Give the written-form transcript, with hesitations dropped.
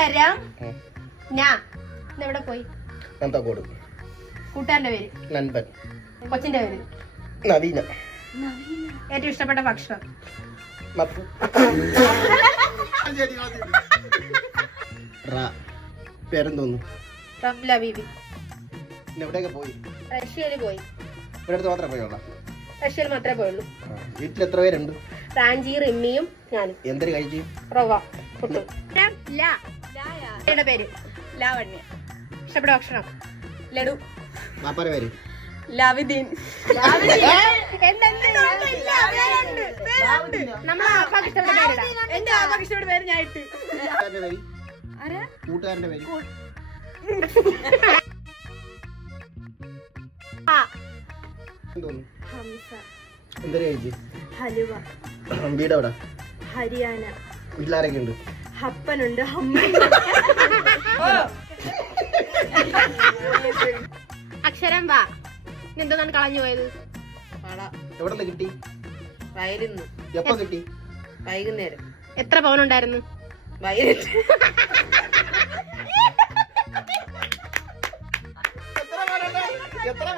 അക്ഷരം എവിടെ പോയി? കൂട്ടുകാരന്റെ പേര്? നൻപൻ. കൊച്ചിന്റെ പേര്? നവീന. ഏറ്റവും ഇഷ്ടപ്പെട്ട ഭക്ഷണം? പേരെന്തോന്നു? റംല ബീബി. എവിടെയൊക്കെ പോയി? റഷ്യയില് പോയി. മാത്രമേ പോയുള്ളൂ? റഷ്യയിൽ മാത്രമേ പോയുള്ളൂ. വീട്ടിൽ എത്ര പേരുണ്ട്? റാഞ്ചി, റിമ്മിയും ഞാനും. എന്തൊരു കഴിച്ചു? റവ പുട്ടു. പേര്? ലാവണ്യ. ഇഷ്ടപ്പെട്ട ഭക്ഷണം? ലഡു. പാപ്പാന്റെ പേര്? ലാവിദീൻ. എന്റെ ആപ്പാക്ക് ഇഷ്ടപ്പെട്ട പേര് ഞാൻ ഇട്ടു. കൂട്ടുകാരന്റെ പേര്? എന്തൊരു കഴിച്ചു? ഹലുവ. വീടെവിടെ? ഹരിയാന. വീട്ടിലാരൊക്കെ ഉണ്ട്? ഹപ്പനുണ്ട്. അക്ഷരം വാ. എന്താണ് കളഞ്ഞു പോയത്? എവിടെ നിന്ന് കിട്ടി? വയലിന്ന്. എപ്പോ കിട്ടി? വൈകുന്നേരം. എത്ര പവനുണ്ടായിരുന്നു? വയലിട്ട്. എത്ര